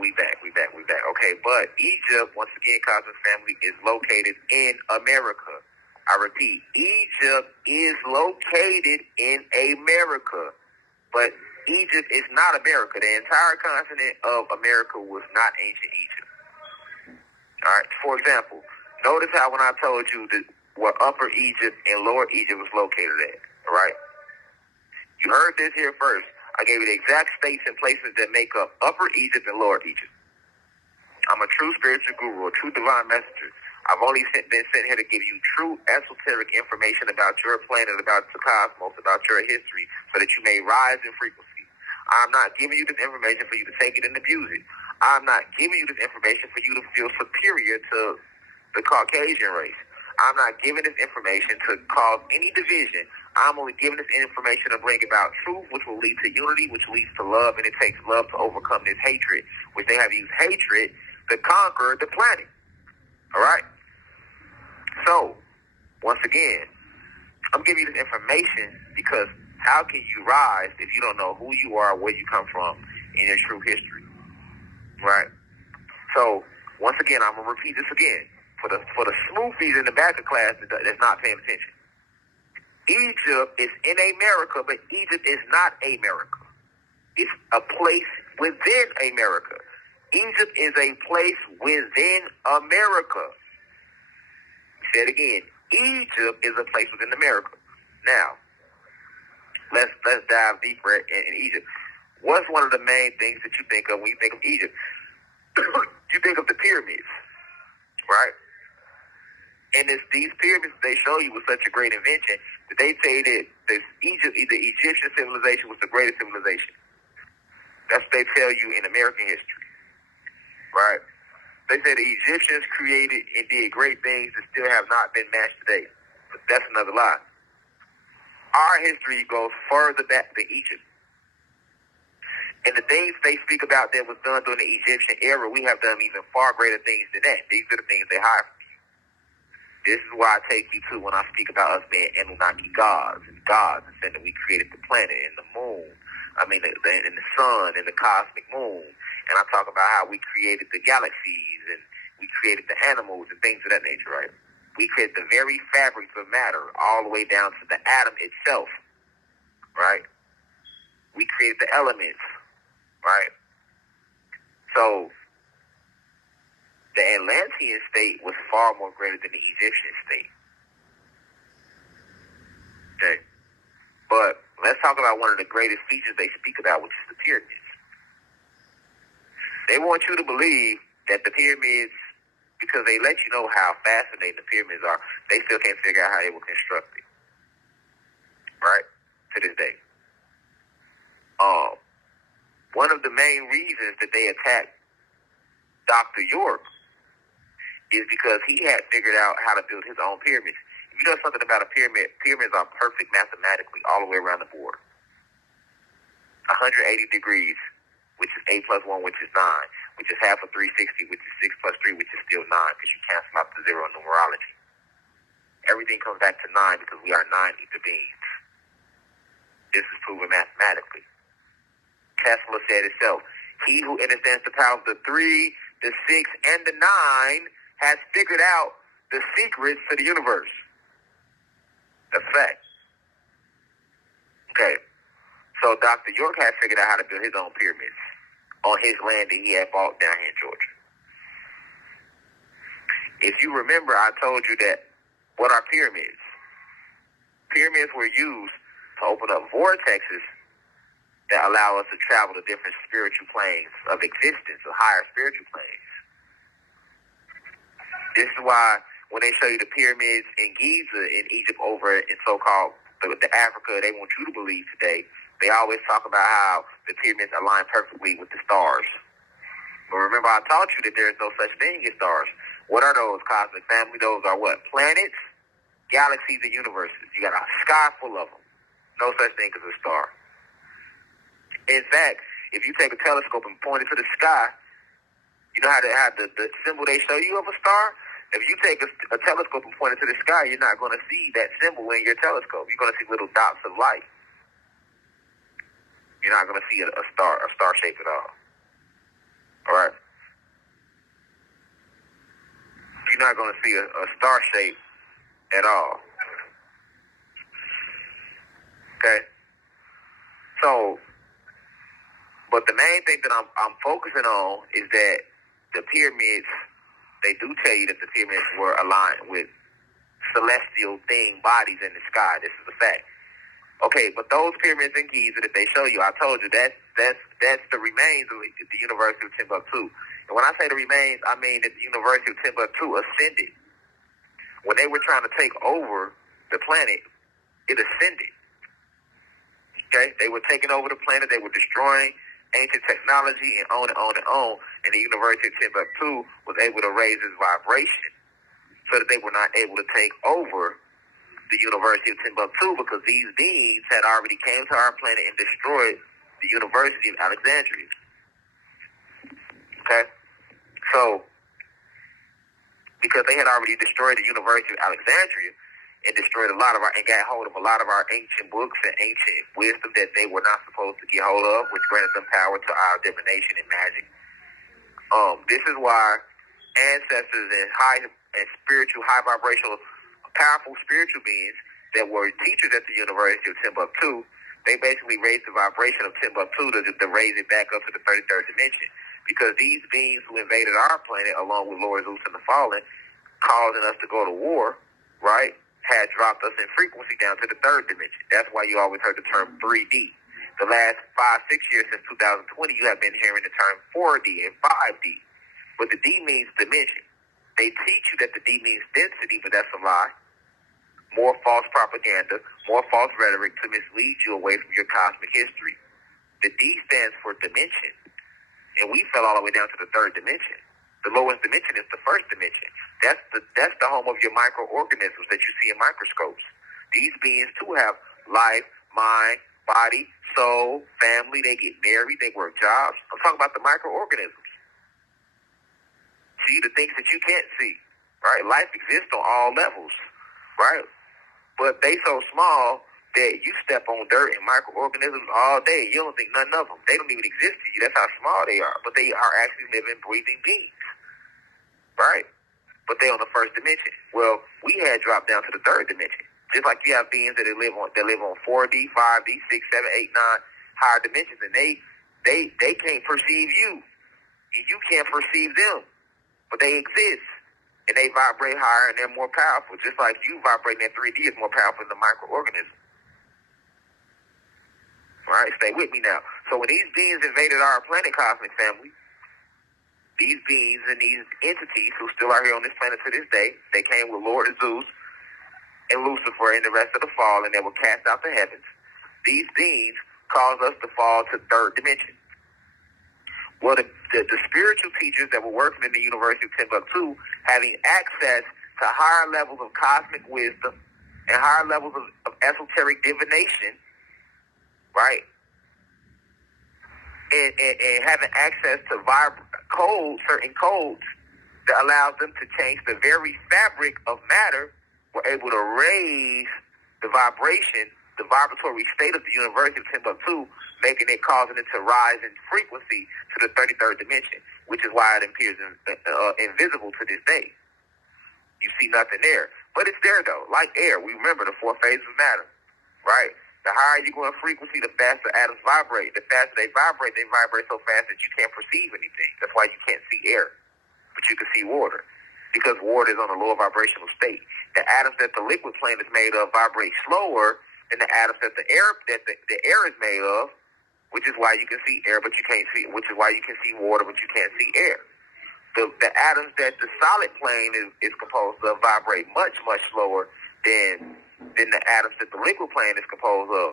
we back. Okay, but Egypt, once again, Cosmic family, is located in America. I repeat, Egypt is located in America, but Egypt is not America. The entire continent of America was not ancient Egypt. All right. For example, notice how when I told you that where Upper Egypt and Lower Egypt was located at. All right. You heard this here first. I gave you the exact states and places that make up Upper Egypt and Lower Egypt. I'm a true spiritual guru, a true divine messenger. I've only been sent here to give you true esoteric information about your planet, about the cosmos, about your history, so that you may rise in frequency. I'm not giving you this information for you to take it and abuse it. I'm not giving you this information for you to feel superior to the Caucasian race. I'm not giving this information to cause any division. I'm only giving this information to bring about truth, which will lead to unity, which leads to love, and it takes love to overcome this hatred, which they have used hatred to conquer the planet. All right? So, once again, I'm giving you this information because how can you rise if you don't know who you are, where you come from, in your true history? Right? So, once again, I'm going to repeat this again. For the smoothies in the back of class that's not paying attention. Egypt is in America, but Egypt is not America. It's a place within America. Egypt is a place within America. Say it again. Egypt is a place within America. Now, let's dive deeper in Egypt. What's one of the main things that you think of when you think of Egypt? You think of the pyramids, right? And these pyramids they show you was such a great invention that they say that the Egyptian civilization was the greatest civilization. That's what they tell you in American history, right? They say the Egyptians created and did great things that still have not been matched today. But that's another lie. Our history goes further back than Egypt. And the things they speak about that was done during the Egyptian era, we have done even far greater things than that. These are the things they hide from you. This is why I take you to when I speak about us being Anunnaki gods, and saying that we created the planet and the moon. And the sun and the cosmic moon. And I talk about how we created the galaxies and we created the animals and things of that nature, right? We created the very fabrics of matter all the way down to the atom itself, right? We created the elements, right? So the Atlantean state was far more greater than the Egyptian state. Okay. But let's talk about one of the greatest features they speak about, which is the pyramids. They want you to believe that the pyramids, because they let you know how fascinating the pyramids are, they still can't figure out how they were constructed. Right? To this day. One of the main reasons that they attacked Dr. York is because he had figured out how to build his own pyramids. If you know something about a pyramid, pyramids are perfect mathematically all the way around the board. 180 degrees, which is 8 plus 1, which is 9, which is half of 360, which is 6 plus 3, which is still 9, because you cancel out the zero in numerology. Everything comes back to 9 because we are 9 ether beings. This is proven mathematically. Tesla said itself, he who understands the power of the 3, the 6, and the 9 has figured out the secrets to the universe. That's a fact. Okay. So Dr. York had figured out how to build his own pyramids on his land that he had bought down here in Georgia. If you remember, I told you that what are pyramids? Pyramids were used to open up vortexes that allow us to travel to different spiritual planes of existence, or higher spiritual planes. This is why when they show you the pyramids in Giza in Egypt over in so-called the Africa they want you to believe today, they always talk about how the pyramids align perfectly with the stars. But remember, I taught you that there is no such thing as stars. What are those, cosmic family? Those are what? Planets, galaxies, and universes. You got a sky full of them. No such thing as a star. In fact, if you take a telescope and point it to the sky, you know how to have the symbol they show you of a star? If you take a telescope and point it to the sky, you're not going to see that symbol in your telescope. You're going to see little dots of light. You're not going to see a star shape at all. All right? not going to see a star shape at all. Okay? So, but the main thing that I'm focusing on is that the pyramids, they do tell you that the pyramids were aligned with celestial thing bodies in the sky. This is a fact. Okay, but those pyramids in Giza that they show you, I told you that's the remains of the University of Timbuktu. And when I say the remains, I mean that the University of Timbuktu ascended. When they were trying to take over the planet, it ascended. Okay, they were taking over the planet. They were destroying ancient technology and on and on and on. And the University of Timbuktu was able to raise its vibration so that they were not able to take over the University of Timbuktu, because these beings had already came to our planet and destroyed the University of Alexandria. Okay? So, because they had already destroyed the University of Alexandria and destroyed and got hold of a lot of our ancient books and ancient wisdom that they were not supposed to get hold of, which granted them power to our divination and magic. This is why ancestors and spiritual, high vibrational, powerful spiritual beings that were teachers at the University of Timbuktu, they basically raised the vibration of Timbuktu to raise it back up to the 33rd dimension. Because these beings who invaded our planet, along with Lord Zeus and the Fallen, causing us to go to war, right, had dropped us in frequency down to the 3rd dimension. That's why you always heard the term 3D. The last 5-6 years since 2020, you have been hearing the term 4D and 5D. But the D means dimension. They teach you that the D means density, but that's a lie. More false propaganda, more false rhetoric to mislead you away from your cosmic history. The D stands for dimension. And we fell all the way down to the 3rd dimension. The lowest dimension is the 1st dimension. That's the home of your microorganisms that you see in microscopes. These beings too have life, mind, body, soul, family. They get married, they work jobs. I'm talking about the microorganisms. See, the things that you can't see, right? Life exists on all levels, right? But they so small that you step on dirt and microorganisms all day. You don't think nothing of them. They don't even exist to you. That's how small they are. But they are actually living, breathing beings, right? But they on the 1st dimension. Well, we had dropped down to the 3rd dimension. Just like you have beings that live on 4D, 5D, 6, 7, 8, 9 higher dimensions, and they can't perceive you, and you can't perceive them. But they exist, and they vibrate higher, and they're more powerful. Just like you vibrating at 3D is more powerful than the microorganism. All right, stay with me now. So when these beings invaded our planet, cosmic family, these beings and these entities who still are here on this planet to this day, they came with Lord Zeus and Lucifer and the rest of the fall, and they were cast out the heavens. These beings caused us to fall to 3rd dimension. Well, the spiritual teachers that were working in the University of Timbuktu, having access to higher levels of cosmic wisdom and higher levels of esoteric divination, right? And having access to certain codes that allows them to change the very fabric of matter, were able to raise the vibration, the vibratory state of the University of Timbuktu, causing it to rise in frequency to the 33rd dimension, which is why it appears invisible to this day. You see nothing there. But it's there, though. Like air, we remember the 4 phases of matter, right? The higher you go in frequency, the faster atoms vibrate. The faster they vibrate so fast that you can't perceive anything. That's why you can't see air, but you can see water, because water is on a lower vibrational state. The atoms that the liquid plane is made of vibrate slower than the atoms that the air is made of, which is why you can see air, but you can't see, which is why you can see water, but you can't see air. The atoms that the solid plane is composed of vibrate much, much slower than the atoms that the liquid plane is composed of.